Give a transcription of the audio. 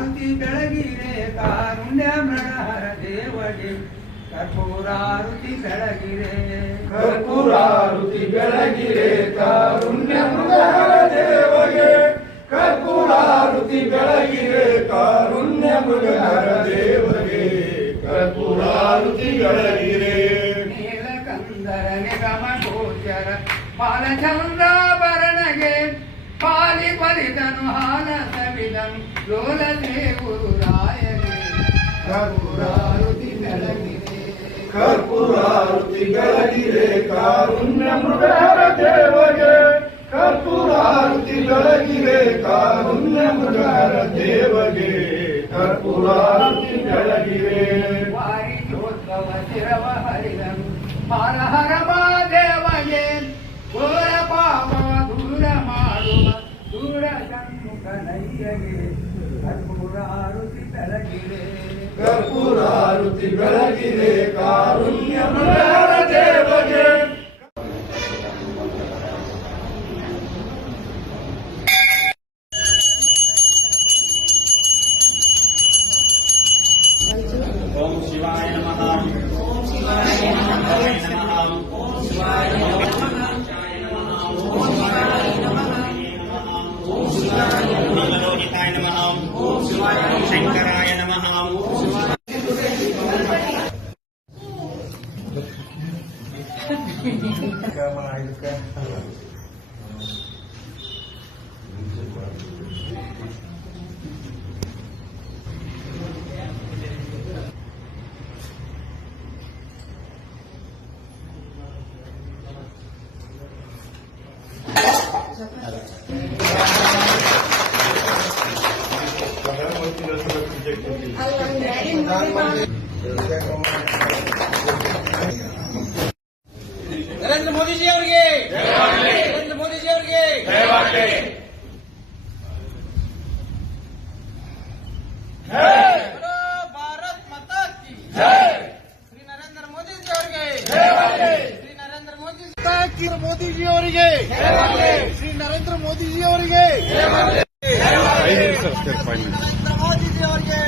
ಕರ್ಪೂರಾರುತಿ ಬೆಳಗಿರೆ ಕಾರುಣ್ಯ ಮೃಗಹರ ದೇವಗೆ ಕರ್ಪೂರಾರುತಿ ಬೆಳಗಿರೆ ಕರ್ಪೂರಾರುತಿ ಬೆಳಗಿರೆ ಕಾರುಣ್ಯ ಮೃಗಹರ ದೇವಗೆ ಕರ್ಪೂರಾರುತಿ ಬೆಳಗಿರೆ ಕಾರುಣ್ಯ ಮೃಗಹರ ದೇವಗೆ ಕರ್ಪೂರಾರುತಿ ಬೆಳಗಿರೆ ನೀಲಕಂದರ ನಿಗಮ ಗೋಚರ ಬಾಲಚಂದ್ರಾಭರಣಗೆ ಪಾಲಿ ಬಲಿದನು ಹಾಲ ಸವಿದನು ಲೋಲ ದೇವರು ರಾಯಗೆ ಕರ್ಪೂರಾರುತಿ ಬೆಳಗಿರೆ ಕರ್ಪೂರಾರುತಿ ಬೆಳಗಿರೆ ಕಾರುಣ್ಯ ಮೃಗಹರ ದೇವಗೆ ಕರ್ಪೂರಾರುತಿ ಬೆಳಗಿರೆ ಕಾರುಣ್ಯ ಮೃಗಹರ ದೇವಗೆ ಕರ್ಪೂರಾರುತಿ ಬೆಳಗಿರೆ ವಾರಿಜೋದ್ಭವ ಶಿರವ ಹರಿದನು ಹರ ಹರ ಮಹಾದೇವಗೆ ಘೋರ ಪಾಪ ದೂರ ಮಾಡುವ ದೂರ ಷಣ್ಮುಖನಯ್ಯಗೆ ಕರ್ಪೂರಾರುತಿ ಬೆಳಗಿರೆ ಕರ್ಪೂರಾರುತಿ ಬೆಳಗಿರೆ ಕಾರುಣ್ಯ ಮೃಗಹರ ದೇವಗೆ ಓಂ ಶಿವಾಯ ನಮಃ. ಓಂ ಶಿವಾಯ ನಮಃ. ಓಂ ಶಿವಾಯ ನಮಃ. ಓಂ ಶಿವಾಯ ನಮಃ. ಓಂ ಶಿವಾಯ ನೀಲಲೋಹಿತಾಯ ನಮಃ. ಓಂ ಶಿವಾಯ ಶಂಕರಾಯ ನಮಃ. ನರೇಂದ್ರ ಮೋದಿಜಿ ಅವರಿಗೆ ನರೇಂದ್ರ ಮೋದಿಜಿ ಅವರಿಗೆ ಭಾರತ್ ಮಾತಾ ಕಿ ಶ್ರೀ ನರೇಂದ್ರ ಮೋದಿಜಿ ಅವರಿಗೆ ಶ್ರೀ ನರೇಂದ್ರ ಮೋದಿಜಿ ಮೋದಿಜಿ ಅವರಿಗೆ ಶ್ರೀ ನರೇಂದ್ರ ಮೋದಿಜಿ ಅವರಿಗೆ ನರೇಂದ್ರ ಮೋದಿಜಿ ಅವರಿಗೆ